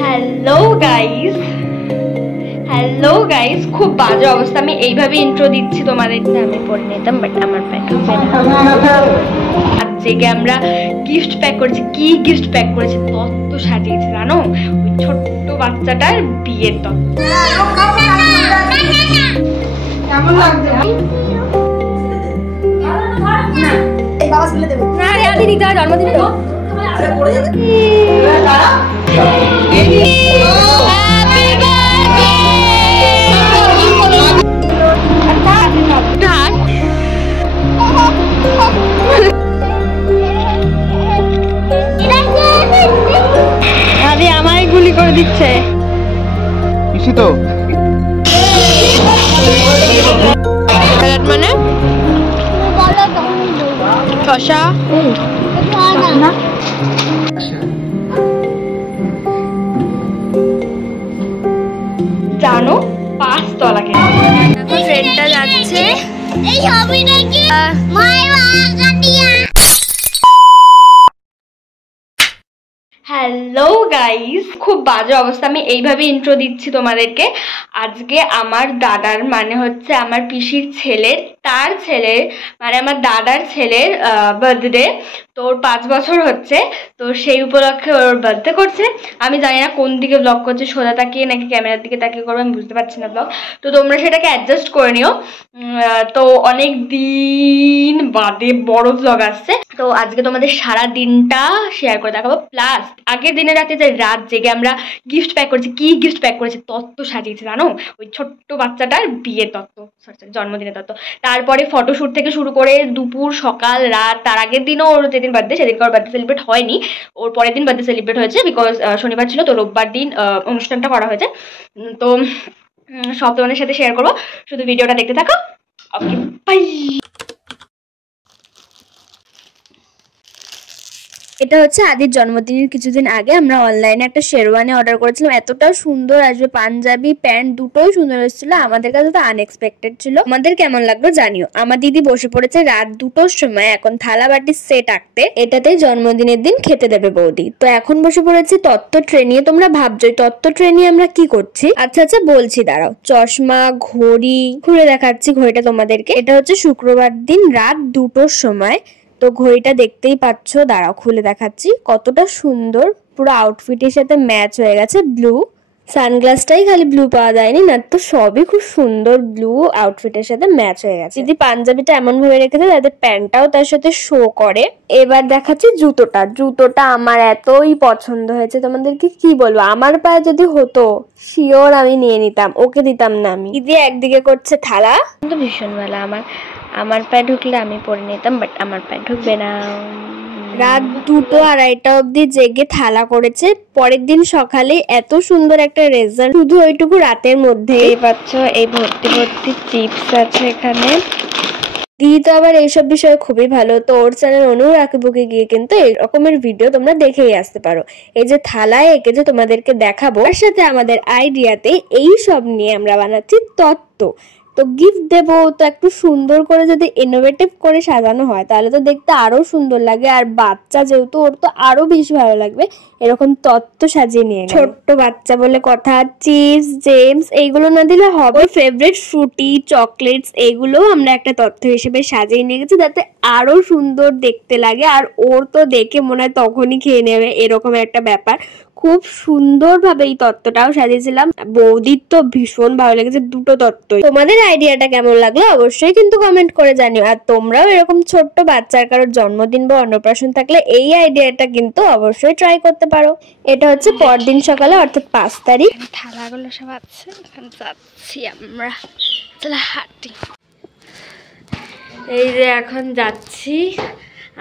Hello guys, hello guys, খুব বাজে অবস্থা। আমি এইভাবে ইন্ট্রো দিচ্ছি তোমাদেরকে, আমি পড়ে নিতাম বাট আমার প্যাক আজকে আমরা গিফট প্যাক করেছি। কি গিফট প্যাক করেছি? তত্ত্ব সাজিয়েছি জানো, ওই ছোট্ট বাচ্চাটার বিয়ের তত্ত্ব। কেমন লাগছে? বাবা শুনে দেবে না রে, আদি দিতে হয় জন্মদিনে তো পড়ে যাবে। আদি আমায় গুলি করে দিচ্ছে। কিছু তো মানে শশা জানো 5 তলা কেন ট্রেনটা যাচ্ছে। এই ছবিটা কি হ্যালো গাইস, খুব বাজে অবস্থা। আমি এইভাবে ইন্ট্রো দিচ্ছি তোমাদেরকে। আজকে আমার দাদার মানে হচ্ছে আমার পিসির ছেলের, তার ছেলের মানে আমার দাদার ছেলের বার্থডে। তো ওর 5 বছর হচ্ছে, তো সেই উপলক্ষে ওর বার্থডে করছে। আমি জানি না কোন দিকে ব্লগ করছে, সোজা তাকিয়ে নাকি ক্যামেরার দিকে তাকিয়ে করবো আমি বুঝতে পারছি না ব্লগ। তো তোমরা সেটাকে অ্যাডজাস্ট করে নিও। তো অনেক দিন বাদে বড় ব্লগ আসছে, তো আজকে তোমাদের সারা দিনটা শেয়ার করে দেখাবো। প্লাস আগের দিনে রাতে যে রাত জেগে আমরা গিফট প্যাক করেছি। কি গিফট প্যাক করেছি? তত্ত্ব সাজিয়েছি জানো, ওই ছোট্ট বাচ্চাটার বিয়ের তত্ত্ব, সরি জন্মদিনের তত্ত্ব। তারপরে ফটোশ্যুট থেকে শুরু করে দুপুর সকাল রাত, তার আগের দিনও ওর যেদিন বার্থডে সেদিন ওর বার্থডে সেলিব্রেট হয়নি, ওর পরের দিন বার্থডে সেলিব্রেট হয়েছে, বিকজ শনিবার ছিল তো রোববার দিন অনুষ্ঠানটা করা হয়েছে। তো সব তোমাদের সাথে শেয়ার করবো, শুধু ভিডিওটা দেখতে থাকো। Okay bye. এটা হচ্ছে আদির জন্মদিনের কিছুদিন আগে আমরা অনলাইনে একটা শেরওয়ানি অর্ডার করেছিলাম। এতটা সুন্দর আসবে, পাঞ্জাবি প্যান্ট দুটোই সুন্দর এসেছিল, আমাদের কাছে তো আনএক্সপেক্টেড ছিল। আমাদের কেমন লাগলো জানিও। আমার দিদি বসে পড়েছে রাত 2টোর সময় এখন থালা বাটির সেট আঁকতে, এটাতে জন্মদিনের দিন খেতে দেবে বৌদি। তো এখন বসে পড়েছি তত্ত্ব ট্রে নিয়ে। তোমরা ভাবছো তত্ত্ব ট্রে নিয়ে আমরা কি করছি? আচ্ছা আচ্ছা বলছি, দাঁড়াও। চশমা, ঘড়ি খুলে দেখাচ্ছি ঘড়িটা তোমাদেরকে। এটা হচ্ছে শুক্রবার দিন রাত 2টোর সময়। তো ঘড়িটা দেখতেই পাচ্ছ, দাঁড়াও খুলে দেখাচ্ছি কতটা সুন্দর, পুরো আউটফিটের সাথে ম্যাচ হয়ে গেছে। ব্লু সানগ্লাসটাই খালি ব্লু পাওয়া যায়নি, না তো সবই খুব সুন্দর ব্লু আউটফিটের সাথে ম্যাচ হয়ে গেছে। যদি পাঞ্জাবিটা এমন ভাবে রেখেছে যাতে প্যান্টটাও তার সাথে শো করে। এবার দেখাচ্ছি জুতোটা। জুতোটা আমার এতই পছন্দ হয়েছে, তোমাদেরকে কি বলবো। আমার পায়ে যদি হতো শিওর আমি নিয়ে নিতাম, ওকে দিতাম না। আমি দিদি একদিকে করছে থালা, কিন্তু ভীষণ ভালো। আমার পায়ে ঢুকলে আমি পরে নিতাম, বাট আমার পায়ে ঢুকবে না। রাত 2টো 2:30 অব্দি জেগে থালা করেছে। পরের দিন সকালে এত সুন্দর একটা রেজাল্ট, শুধু ওইটুকু রাতের মধ্যে। পাচ্ছ এই ভর্তি ভর্তি চিপস আছে এখানে। দিদি তো আবার এইসব বিষয়ে খুবই ভালো, তো ওর চ্যানেল অনুরাগে বুকে গিয়ে কিন্তু এই রকমের ভিডিও তোমরা দেখেই আসতে পারো। এই যে থালায় এঁকে যে তোমাদেরকে দেখাবো, তার সাথে আমাদের আইডিয়াতে এই সব নিয়ে আমরা বানাচ্ছি তত্ত্ব। তো গিফট দেবো, তো একটু সুন্দর করে যদি ইনোভেটিভ করে সাজানো হয় তাহলে তো দেখতে আরো সুন্দর লাগে। আর বাচ্চা যেহেতু, ওর তো আরো বেশি ভালো লাগবে এরকম তত্ত্ব সাজিয়ে নিয়ে। ছোট্ট বাচ্চা বলে কথা, চিপস জেমস এইগুলো না দিলে হবে। ফেভারিট ফ্রুটি চকলেটস এইগুলো আমরা একটা তত্ত্ব হিসেবে সাজিয়ে নিয়ে গেছি, যাতে আরো সুন্দর দেখতে লাগে। আর ওর তো দেখে মনে হয় তখনই খেয়ে নেবে, এরকম একটা ব্যাপার। খুব সুন্দর ভাবে এই তত্ত্বটাও সাজিয়েছিলাম। বৌদির তো ভীষণ ভালো লেগেছে দুটো তত্ত্বই। তোমাদের আইডিয়াটা কেমন লাগলো অবশ্যই কিন্তু কমেন্ট করে জানিও। আর তোমরাও এরকম ছোট্ট বাচ্চার কারোর জন্মদিন বা অন্নপ্রাশন থাকলে এই আইডিয়াটা কিন্তু অবশ্যই ট্রাই করতে পারো। এটা হচ্ছে পরদিন সকালে, অর্থাৎ 5 তারিখ। থালাগুলো সব আছে, এখানে যাচ্ছি আমরা, চলো হাঁটি। এই যে এখন যাচ্ছি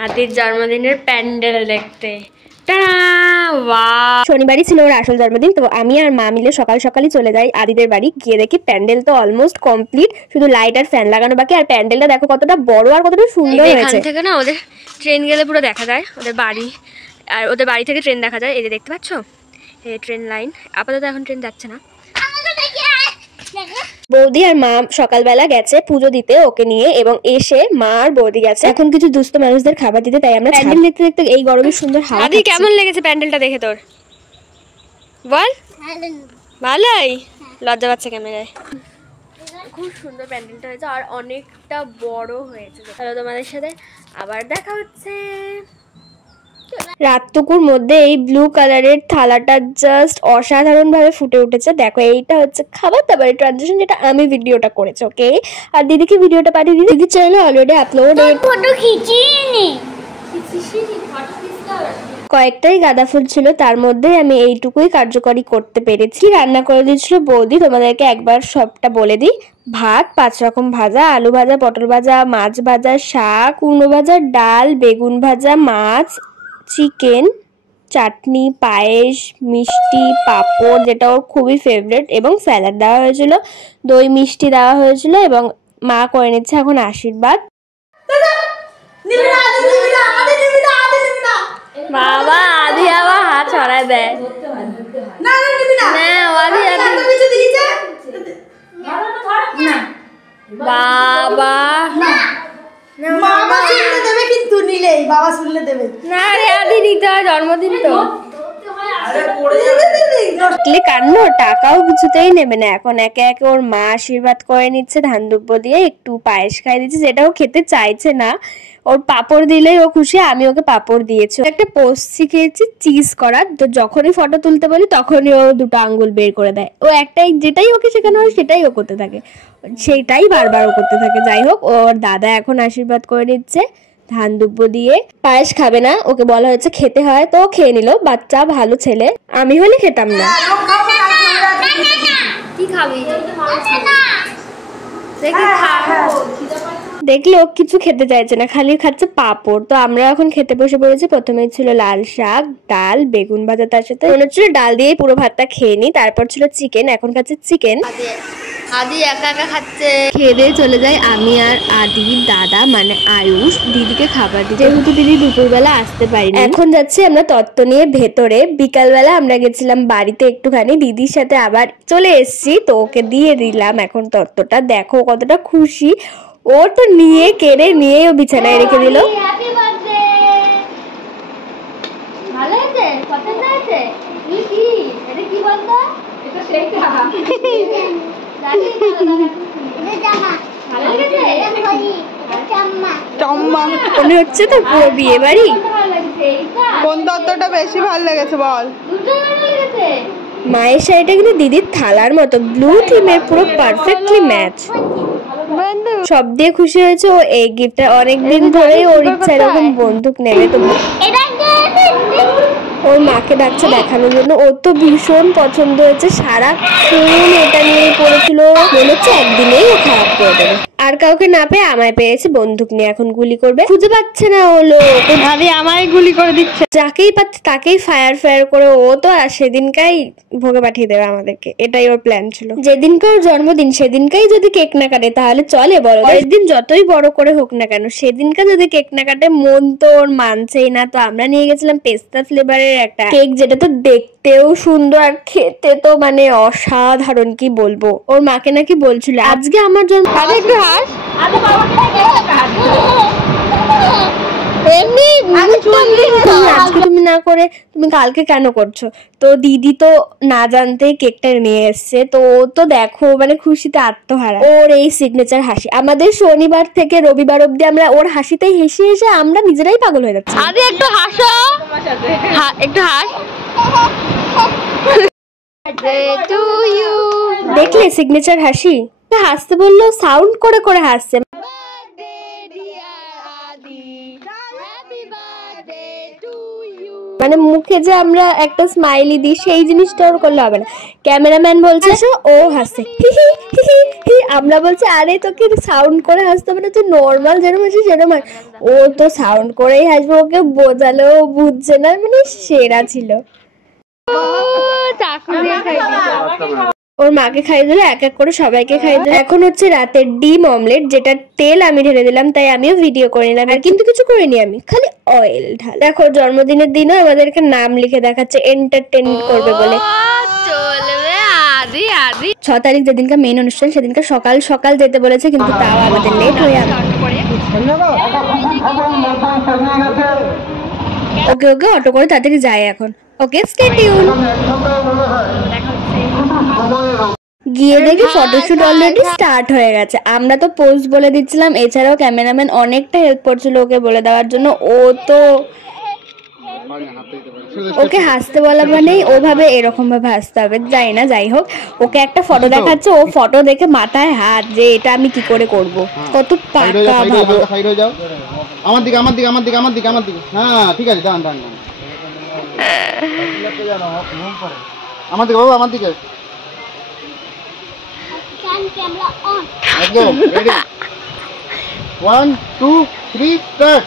আদির জন্মদিনের প্যান্ডেল দেখতে। শনিবারই ছিল ওর আসল জন্মদিন, তো আমি আর মা মিলে সকাল সকালই চলে যাই আদিদের বাড়ি। গিয়ে দেখি প্যান্ডেল তো অলমোস্ট কমপ্লিট, শুধু লাইট আর ফ্যান লাগানো বাকি। আর প্যান্ডেলটা দেখো কতটা বড় আর কতটা সুন্দর হয়েছে। এখান থেকে না ওদের ট্রেন গেলে পুরো দেখা যায় ওদের বাড়ি, আর ওদের বাড়ি থেকে ট্রেন দেখা যায়। এই যে দেখতে পাচ্ছ এই ট্রেন লাইন। আপাতত এখন ট্রেন যাচ্ছে না। বৌদি আর মা সকালবেলা গেছে পুজো দিতে ওকে নিয়ে, এবং এসে মা আর বৌদি গেছে এখন কিছু দুস্থ মানুষদের খাবার দিতে। তাই আমরা প্যান্ডেল দেখতে দেখতে এই গরমে সুন্দর হাওয়া। আদি কেমন লেগেছে প্যান্ডেলটা দেখে তোর? বল ভালোই লজ্জা পাচ্ছে ক্যামেরায়। খুব সুন্দর প্যান্ডেলটা হয়েছে আর অনেকটা বড় হয়েছে। তাহলে তোমাদের সাথে আবার দেখা হচ্ছে। রাতটুকুর মধ্যে এই ব্লু কালারের থালাটা জাস্ট অসাধারণ ভাবে ফুটে উঠেছে। দেখো এইটা হচ্ছে খাবার দাবারের ট্রানজিশন, যেটা আমি ভিডিওটা করেছি। ওকে, আর দিদিকে ভিডিওটা পাঠিয়ে দিদি। দিদির চ্যানেলে অলরেডি আপলোড। ফটো খিচিনি, কয়েকটাই গাঁদা ফুল ছিল, তার মধ্যে আমি এইটুকুই কার্যকরী করতে পেরেছি। রান্না করে দিয়েছিল বৌদি, তোমাদেরকে একবার সবটা বলে দিই। ভাত, 5 রকম ভাজা, আলু ভাজা, পটল ভাজা, মাছ ভাজা, শাক, কুমড়ো ভাজা, ডাল, বেগুন ভাজা, মাছ, চিকেন, চাটনি, পায়েস, মিষ্টি, পাঁপড় যেটা ওর খুবই ফেভারিট, এবং স্যালাড দেওয়া হয়েছিল, দই মিষ্টি দেওয়া হয়েছিল, এবং মা করে নিচ্ছে এখন আশীর্বাদ। বাবা আদি আবার হাত ছড়ায় দেয়। বাবা কিন্তু নিলেই বাবা শুনলে দেবে না রে, আদি নিতে হয়, জন্মদিন তো। কান্না, টাকাও কিছুতেই নেবে না। এখন একে একে ওর মা আশীর্বাদ করে নিচ্ছে ধান দুব্য দিয়ে, একটু পায়েস খাই দিচ্ছে, যেটাও খেতে চাইছে না। ওর পাপড় দিলেই ও খুশি, আমি ওকে পাপড় দিয়েছি। একটা পোস্ট শিখেছি চিজ করার, তো যখনই ফটো তুলতে বলি তখনই ও 2টো আঙ্গুল বের করে দেয়। ও একটাই, যেটাই ওকে শেখানো হয় সেটাই ও করতে থাকে, সেইটাই বারবার ও করতে থাকে। যাই হোক, ওর দাদা এখন আশীর্বাদ করে নিচ্ছে ধান দুব্য দিয়ে। পায়েস খাবে না, ওকে বলা হয়েছে খেতে হয়, তো খেয়ে নিল। বাচ্চা, ভালো ছেলে। আমি হলে খেতাম না। কি খাবি? দেখলো কিছু খেতে চাইছে না, খালি খাচ্ছে পাঁপড়। তো আমরা এখন খেতে বসে পড়েছি। প্রথমেই ছিল লাল শাক, ডাল, বেগুন ভাজা, তার সাথে মনে হচ্ছিল ডাল দিয়ে পুরো ভাতটা খেয়ে নি। তারপর ছিল চিকেন, এখন খাচ্ছে চিকেন। আদি একা একা খাচ্ছে। খেয়ে দিয়ে চলে যায় আমি আর আদি, দাদা মানে আয়ুষ দিদিকে খাবার দিতে, যেহেতু দিদি দুপুরবেলা আসতে পারিনি। এখন যাচ্ছি আমরা তত্ত্ব নিয়ে ভেতরে। বিকালবেলা আমরা গেছিলাম বাড়িতে একটুখানি, দিদির সাথে আবার চলে এসছি, তো ওকে দিয়ে দিলাম এখন তত্ত্বটা। দেখো কতটা খুশি ও, তো নিয়ে কেড়ে নিয়ে ও বিছানায় রেখে দিল। ভালো হয়েছে, পছন্দ হয়েছে? কি এটা কি বলতো? এটা সেইটা মনে হচ্ছে তো পুরো বিয়ে বাড়ি। কোন তত্ত্বটা বেশি ভালো লেগেছে বল? মায়ের শাড়িটা কিন্তু দিদির থালার মতো, ব্লু থিমের, পুরো পারফেক্টলি ম্যাচ। সব দিয়ে খুশি হয়েছে ও এই গিফটটা। অনেকদিন ধরেই ওর ইচ্ছা এরকম বন্দুক নেবে, তো ওর মাকে ডাকছে দেখানোর জন্য। ওর তো ভীষণ পছন্দ হয়েছে, সারাক্ষণ এটা নিয়ে পড়েছিল, মনে হচ্ছে একদিনেই ও খারাপ করে দেবে। আর কাউকে না পেয়ে আমায় পেয়েছে, বন্দুক নিয়ে এখন গুলি করবে। খুঁজে পাচ্ছে না ও লোক, ভাবি আমায় গুলি করে দিচ্ছে। যাকেই পাচ্ছে তাকেই ফায়ার করে ও তো আর সেদিনকাই ভোগে পাঠিয়ে দেবে আমাদেরকে, এটাই ওর প্ল্যান ছিল। যেদিনকে ওর জন্মদিন সেদিনকাই যদি কেক না কাটে তাহলে চলে, বড় দিন যতই বড় করে হোক না কেন, সেদিনকে যদি কেক না কাটে মন তো ওর মানছেই না। তো আমরা নিয়ে গেছিলাম পেস্তা ফ্লেভারের একটা কেক, যেটা তো দেখতেও সুন্দর আর খেতে তো মানে অসাধারণ, কি বলবো। ওর মাকে নাকি বলছিল আজকে আমার জন্য একটু হাস, আজকে তুমি না করে তুমি কালকে কেন করছো? তো দিদি তো না জানতেই কেকটা নিয়ে এসছে, তো ও তো দেখো মানে খুশিতে আত্মহারা। ওর এই সিগনেচার হাসি, আমাদের শনিবার থেকে রবিবার অব্দি আমরা ওর হাসিতেই হেসে হেসে আমরা নিজেরাই পাগল হয়ে যাচ্ছি। আরে একটু হাসো, একটু হাস। দেখলে সিগনেচার হাসি? হাসতে বললো সাউন্ড করে করে হাসছে। মানে মুখে যে আমরা একটা স্মাইলি দিই সেই জিনিসটা ওর করলে হবে না। ক্যামেরাম্যান বলছে ও হাসছে, আমরা বলছি আরে তোকে সাউন্ড করে হাসতে হবে না, তুই নর্মাল যেরকম হাসিস সেরকম। ও তো সাউন্ড করেই হাসবে, ওকে বোঝালেও বুঝছে না, মানে সেরা ছিল। ওর মাকে খাইয়ে দিল, এক এক করে সবাইকে খাইয়ে দিল। এখন হচ্ছে রাতের ডিম অমলেট, যেটা তেল আমি ঢেলে দিলাম, তাই আমিও ভিডিও করে নিলাম। আর কিন্তু কিছু করিনি, আমি খালি অয়েল ঢাল। দেখো জন্মদিনের দিনও আমাদেরকে নাম লিখে দেখাচ্ছে এন্টারটেইন করবে বলে। 6 তারিখ যেদিনকার মেইন অনুষ্ঠান সেদিনকার সকাল সকাল যেতে বলেছে, কিন্তু তাও আমাদের লেট হয়ে যাবে। ওকে অটো করে তাড়াতাড়ি যায় এখন। ওকে স্টে টিউন। গিয়ে দেখি ফটোশুট অলরেডি স্টার্ট হয়ে গেছে। আমরা তো পোজ বলে দিচ্ছিলাম, এছাড়াও ক্যামেরাম্যান অনেকটা হেল্প করছিল ওকে বলে দেওয়ার জন্য। ও তো ওকে হাসতে বলা মানেই ওভাবে এরকম ভাবে হাসতে হবে, যাই না, যাই হোক ওকে একটা ফটো দেখাচ্ছে, ও ফটো দেখে মাথায় হাত যে এটা আমি কি করে করব। কত পাকা ভাবো। সাইড হয়ে যাও, আমার দিকে আমার দিকে আমার দিকে আমার দিকে আমার দিকে। হ্যাঁ ঠিক আছে, দাঁড়ান দাঁড়ান আমার দিকে বাবু, আমার দিকে একদম রেডি। 1 2 3 স্টার্ট।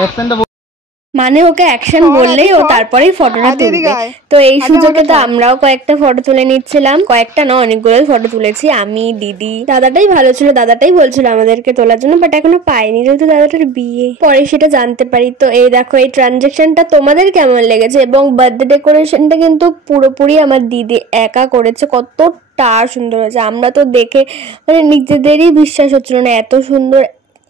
অ্যাকশনটা মানে ওকে অ্যাকশন বললেই ও তারপরেই ফটোটা তুলবে। তো এই সুযোগে তো আমরাও কয়েকটা ফটো তুলে নিচ্ছিলাম, কয়েকটা না অনেকগুলোই ফটো তুলেছি আমি, দিদি। দাদাটাই ভালো ছিল, দাদাটাই বলছিল আমাদেরকে তোলার জন্য, বাট এখনো পাইনি যেহেতু দাদাটার বিয়ে, পরে সেটা জানতে পারি। তো এই দেখো এই ট্রানজেকশনটা তোমাদের কেমন লেগেছে? এবং বার্থডে ডেকোরেশনটা কিন্তু পুরোপুরি আমার দিদি একা করেছে, কতটা সুন্দর হয়েছে। আমরা তো দেখে মানে নিজেদেরই বিশ্বাস হচ্ছিল না, এত সুন্দর,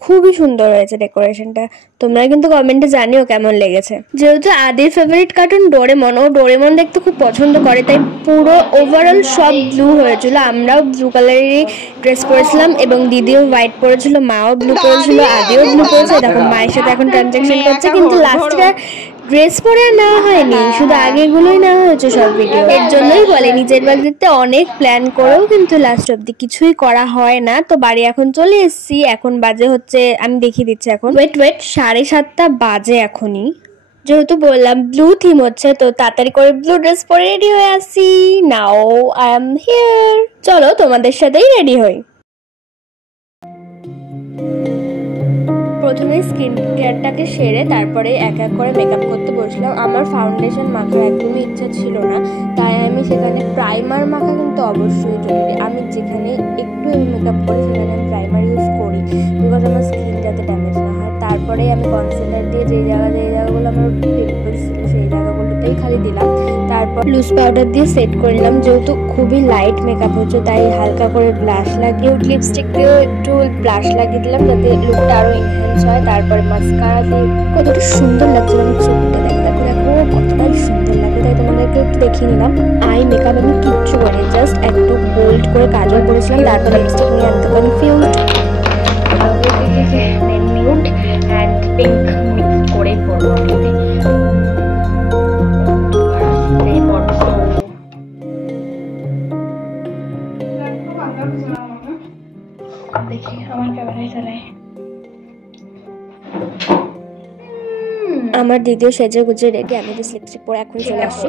খুবই সুন্দর হয়েছে ডেকোরেশনটা। তোমরা কিন্তু কমেন্টে জানিও কেমন লেগেছে। যেহেতু আদির ফেভারিট কার্টুন ডোরেমন, ও ডোরেমন দেখতে খুব পছন্দ করে, তাই পুরো ওভারঅল সব ব্লু হয়েছিল। আমরাও ব্লু কালারেরই ড্রেস পরেছিলাম এবং দিদিও হোয়াইট পরেছিল, মাও ব্লু পরেছিল, আদিও ব্লু পরেছে। দেখো মায়ের সাথে এখন ট্রানজাকশন করছে, কিন্তু লাস্টে ড্রেস পরে আর নেওয়া হয়নি, শুধু আগেগুলোই নেওয়া হয়েছে সব ভিডিও। এর জন্যই বলে নিজের বাড়িতে অনেক প্ল্যান করেও কিন্তু লাস্ট অব্দি কিছুই করা হয় না। তো বাড়ি এখন চলে এসেছি, এখন বাজে হচ্ছে, আমি দেখিয়ে দিচ্ছি এখন, ওয়েট 7:30 বাজে এখনই। যেহেতু বললাম ব্লু থিম হচ্ছে, তো তাড়াতাড়ি করে ব্লু ড্রেস পরে রেডি হয়ে আসি। নাও আই এম হিয়ার, চলো তোমাদের সাথেই রেডি হই। প্রথমে স্কিন কেয়ারটাকে সেরে তারপরে এক এক করে মেকআপ করতে বসলাম। আমার ফাউন্ডেশন মাখার একদমই ইচ্ছা ছিল না, তাই আমি সেখানে প্রাইমার মাখা কিন্তু অবশ্যই জরুরি। আমি যেখানে একটু মেকআপ করি সেখানে আমি প্রাইমার ইউজ করি, বিকজ আমার স্কিন যাতে ড্যামেজ না হয়। তারপরে আমি কনসিলার দিয়ে যেই জায়গাগুলো আমার পিম্পলস ছিল সেই জায়গাগুলোতেই খালি দিলাম। তারপর লুজ পাউডার দিয়ে সেট করলাম, যেহেতু খুবই লাইট মেকআপ হচ্ছে তাই হালকা করে ব্লাশ লাগিয়ে, লিপস্টিক দিয়েও একটু ব্লাশ লাগিয়ে দিলাম যাতে লুকটা আরো এনহ্যান্স হয়। তারপরে মাস্কারা দিয়ে কতটা সুন্দর লাগছিল আমার চোখটা, দেখো দেখো কতটাই সুন্দর লাগে, তাই তোমাদেরকে একটু দেখিয়ে নিলাম। আই মেকআপ আমি কিচ্ছু করি, জাস্ট একটু বোল্ড করে কাজল করেছিলাম, তারপর লিপস্টিক নিয়ে এত confused nude and pink mix করে করবো। দেখি আমার ক্যামেরায় চালাই। আমার দিদিও সেজে গুজে রেডি, আমি জাস্ট লিপস্টিক পরে এখন চলে আসছি।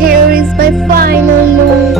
Here is my final look.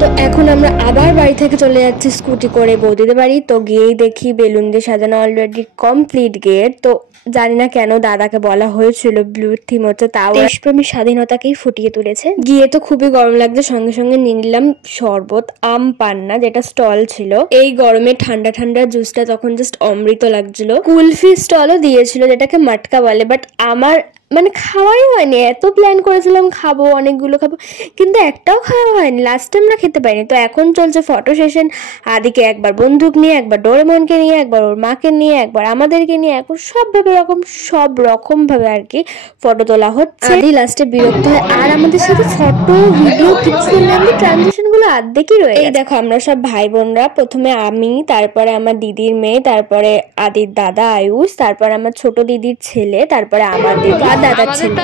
তো এখন আমরা আবার বাড়ি থেকে চলে যাচ্ছি স্কুটি করে বৌদিদের বাড়ি। তো গিয়েই দেখি বেলুন দিয়ে সাজানো অলরেডি কমপ্লিট গেট। তো জানি না কেন দাদাকে বলা হয়েছিল ব্লু থিম হচ্ছে, তাও দেশপ্রেমী স্বাধীনতাকেই ফুটিয়ে তুলেছে। গিয়ে তো খুবই গরম লাগছে, সঙ্গে সঙ্গে নিয়ে নিলাম শরবত, আম পান্না যেটা স্টল ছিল। এই গরমে ঠান্ডা ঠান্ডা জুসটা তখন জাস্ট অমৃত লাগছিল। কুলফি স্টলও দিয়েছিল যেটাকে মাটকা বলে, বাট আমার মানে খাওয়াই হয়নি। এত প্ল্যান করেছিলাম খাবো, অনেকগুলো খাবো, কিন্তু একটাও খাওয়া হয়নি। লাস্ট টাইম না খেতে পারিনি। তো এখন চলছে ফটো সেশন, আদিকে একবার বন্দুক নিয়ে, একবার ডোরেমনকে নিয়ে, একবার ওর মাকে নিয়ে, একবার আমাদেরকে নিয়ে, এখন সব রকম ভাবে আর কি ফটো তোলা হচ্ছে। আদি লাস্টে বিরক্ত হয়, আর আমাদের সাথে ফটো ভিডিও কিছু না, ট্রানজিশন গুলো আর্ধেকই রয়ে। এই দেখো আমরা সব ভাই বোনরা, প্রথমে আমি, তারপরে আমার দিদির মেয়ে, তারপরে আদির দাদা আয়ুষ, তারপর আমার ছোট দিদির ছেলে, তারপরে আমার দিদি দাদার ছেলে।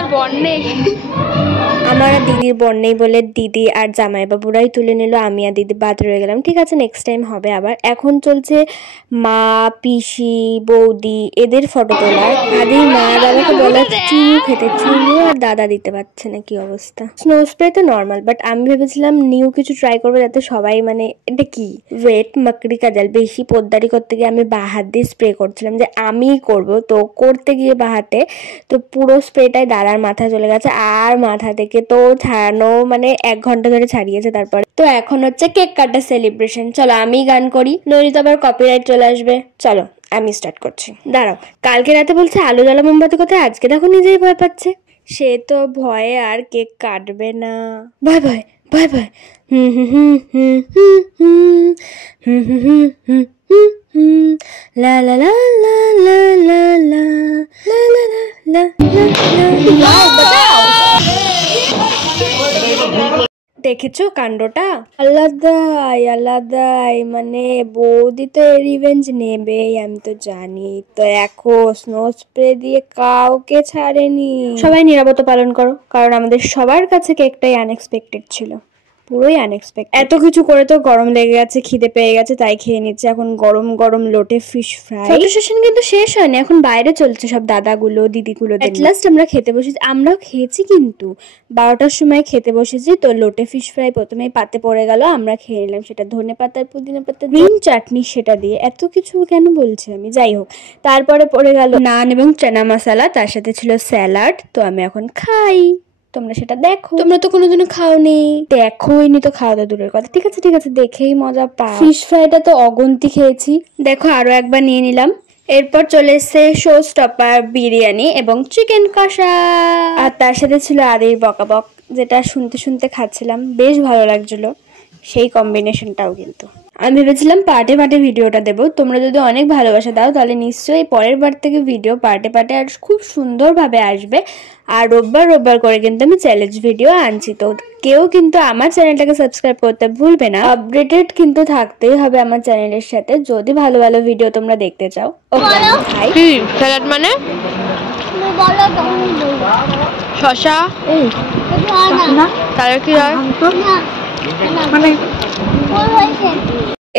আমার আর দিদির বোন নেই বলে দিদি আর জামাইবাবুরাই তুলে নিল, আমি আর দিদি বাদ রয়ে গেলাম। ঠিক আছে, নেক্সট টাইম হবে আবার। এখন চলছে মা, পিসি, বৌদি এদের ফটো তোলার। আদির মা দাদাকে বলা চুমু খেতে, চুমু আর দাদা দিতে পারছে না, কি অবস্থা। স্নো স্প্রে তো নর্মাল, বাট আমি ভেবেছিলাম নিউ কিছু ট্রাই করবো যাতে সবাই মানে এটা কি ওয়েট মাকড়ি কাজল। বেশি পোদ্দারি করতে গিয়ে আমি বা হাত দিয়ে স্প্রে করছিলাম যে আমিই করবো, তো করতে গিয়ে বা হাতে তো পুরো স্প্রেটাই দাদার মাথায় চলে গেছে, আর মাথা থেকে তো ছাড়ানো মানে 1 ঘন্টা ধরে ছাড়িয়েছে। তারপরে তো এখন হচ্ছে কেক কাটার সেলিব্রেশন। চলো আমি গান করি, নইলে তো আবার কপিরাইট চলে আসবে। চলো আমি স্টার্ট করছি, দাঁড়াও। কালকে রাতে বলছে আলু জ্বালা মোমবাতি কোথায়, আজকে দেখো নিজেই ভয় পাচ্ছে। সে তো ভয়ে আর কেক কাটবে না। Bye bye bye bye. হুম হুম হুম হুম হুম হুম হুম হুম হুম হুম হুম হুম লা লা লা লা লা লা লা লা লা লা লা লা। দেখেছো কাণ্ডটা? আলাদাই আলাদাই, মানে বৌদি তো এর রিভেঞ্জ নেবেই, আমি তো জানি। তো দেখো স্নো স্প্রে দিয়ে কাউকে ছাড়েনি। সবাই নীরবতা পালন করো, কারণ আমাদের সবার কাছে কেকটাই আনএক্সপেক্টেড ছিল, পুরোই আনএক্সপেক্টেড। এত কিছু করে তো গরম লেগে গেছে, খিদে পেয়ে গেছে, তাই খেয়ে নিচ্ছে এখন গরম গরম লোটে ফিশ ফ্রাই। ফটো সেশন কিন্তু শেষ হয়নি, এখন বাইরে চলছে সব দাদাগুলো দিদিগুলো। এট লাস্ট আমরা খেতে বসেছি, আমরাও খেয়েছি কিন্তু 12টার সময় খেতে বসেছি। তো লোটে ফিশ ফ্রাই প্রথমেই পাতে পড়ে গেল, আমরা খেয়ে নিলাম সেটা ধনে পাতার পুদিনা পাতা গ্রিন চাটনি সেটা দিয়ে। এত কিছু কেন বলছি আমি, যাই হোক। তারপরে পড়ে গেল নান এবং চানা মশলা, তার সাথে ছিল স্যালাড। তো আমি এখন খাই, তোমরা সেটা দেখো। তোমরা তো কোনোদিনও খাওনি, দেখোইনি তো খাওয়া তো দূরের কথা। ঠিক আছে ঠিক আছে, দেখেই মজা পাও। ফিশ ফ্রাইটা তো অগন্তি খেয়েছি, দেখো আরো একবার নিয়ে নিলাম। এরপর চলে এসছে শো স্টপার বিরিয়ানি এবং চিকেন কষা, আর তার সাথে ছিল আদির বকাবক, যেটা শুনতে শুনতে খাচ্ছিলাম, বেশ ভালো লাগছিল সেই কম্বিনেশনটাও। কিন্তু আমি ভেবেছিলাম পার্টে পার্টে ভিডিওটা দেবো, তোমরা যদি অনেক ভালোবাসা দাও তাহলে নিশ্চয়ই পরের বার থেকে ভিডিও পার্টে পার্টে আর খুব সুন্দরভাবে আসবে। আর রোববার রোববার করে কিন্তু আমি চ্যালেঞ্জ ভিডিও আনছি। তো কেউ কিন্তু আমার চ্যানেলটাকে সাবস্ক্রাইব করতে ভুলবে না, আপডেটেড কিন্তু থাকতেই হবে আমার চ্যানেলের সাথে, যদি ভালো ভালো ভিডিও তোমরা দেখতে চাও। ওকে হাই। স্যালাড মানে শসা, তাহলে কি হয় মানে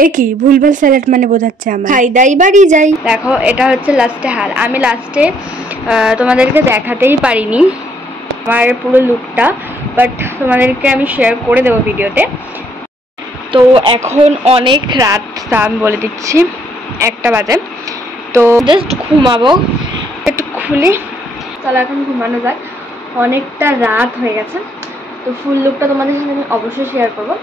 এ কি ভুলভাল স্যালাড মানে বোঝাচ্ছে আমার। খাই দাই বাড়ি যাই। দেখো এটা হচ্ছে লাস্টে হার, আমি লাস্টে তোমাদেরকে দেখাতেই পারিনি আমার পুরো লুকটা, বাট তোমাদেরকে আমি শেয়ার করে দেবো ভিডিওতে। তো এখন অনেক রাত, তা আমি বলে দিচ্ছি 1টা বাজে। তো জাস্ট ঘুমাবো, একটু খুলি, তাহলে এখন ঘুমানো যাক, অনেকটা রাত হয়ে গেছে। তো ফুল লুকটা তোমাদের সাথে আমি অবশ্যই শেয়ার করবো।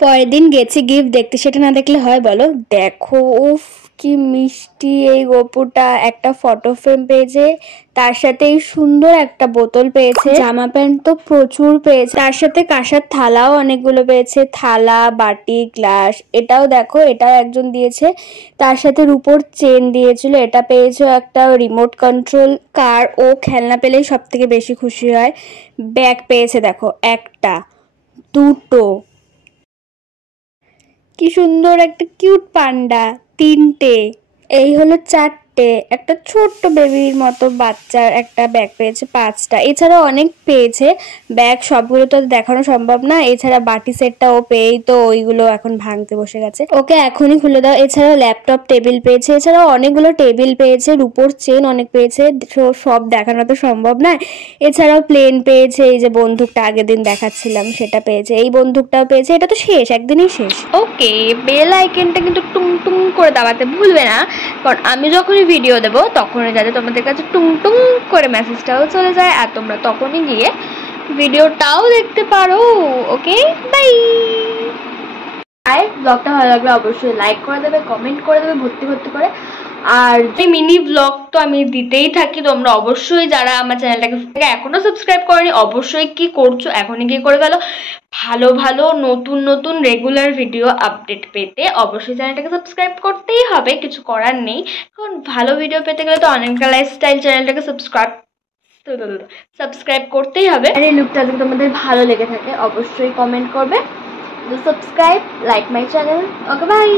পরের দিন গেছি গিফট দেখতে, সেটা না দেখলে হয় বলো? দেখো উফ কি মিষ্টি এই গপুটা, একটা ফটো ফ্রেম পেয়েছে, তার সাথে এই সুন্দর একটা বোতল পেয়েছে, জামা প্যান্ট তো প্রচুর পেয়েছে, তার সাথে কাঁসার থালাও অনেকগুলো পেয়েছে, থালা বাটি গ্লাস। এটাও দেখো, এটাও একজন দিয়েছে, তার সাথে রূপোর চেন দিয়েছিল, এটা পেয়েছে একটা রিমোট কন্ট্রোল কার। ও খেলনা পেলেই সব থেকে বেশি খুশি হয়। ব্যাগ পেয়েছে দেখো, একটা দুটো, কি সুন্দর একটা কিউট পান্ডা, 3টে, এই হলো 4টে, একটা ছোট্ট বেবির মতো বাচ্চার একটা ব্যাগ পেয়েছে 5টা। এছাড়াও অনেক পেয়েছে ব্যাগ, সবগুলো তো দেখানো সম্ভব না। এছাড়া বাটি সেটটা ও পেয়েই তো ওইগুলো এখন ভাঙতে বসে গেছে, ওকে এখনই খুলে দাও। এছাড়াও ল্যাপটপ টেবিল পেয়েছে, এছাড়াও অনেকগুলো টেবিল পেয়েছে, রূপোর চেন অনেক পেয়েছে, সব দেখানো তো সম্ভব নয়। এছাড়াও প্লেন পেয়েছে, এই যে বন্দুকটা আগের দিন দেখাচ্ছিলাম সেটা পেয়েছে, এই বন্দুকটাও পেয়েছে। এটা তো শেষ, একদিনই শেষ। ওকে, বেল আইকনটা কিন্তু টুং টুং করে দাবাতে ভুলবে না, কারণ আমি যখনই ভিডিও দেবো তখনই যাতে তোমাদের কাছে টুং টুং করে মেসেজটাও চলে যায়, আর তোমরা তখনই গিয়ে ভিডিওটাও দেখতে পারো। Okay bye. আর ব্লগটা ভালো লাগলে অবশ্যই লাইক করে দেবে, কমেন্ট করে দেবে ভর্তি ভর্তি করে। আর এই মিনি ব্লগ তো আমি দিতেই থাকি, তোমরা অবশ্যই যারা আমার চ্যানেলটাকে এখনো সাবস্ক্রাইব করনি অবশ্যই কি করছো এখনই গিয়ে করে ফেলো। ভালো ভালো নতুন নতুন রেগুলার ভিডিও আপডেট পেতে অবশ্যই চ্যানেলটাকে সাবস্ক্রাইব করতেই হবে, কিছু করার নেই, কারণ ভালো ভিডিও পেতে গেলে তো অনেকটা লাইফস্টাইল চ্যানেলটাকে সাবস্ক্রাইব করতেই হবে। আর এই লুকটা যদি তোমাদের ভালো লেগে থাকে অবশ্যই কমেন্ট করবে, subscribe, like my channel. Okay bye.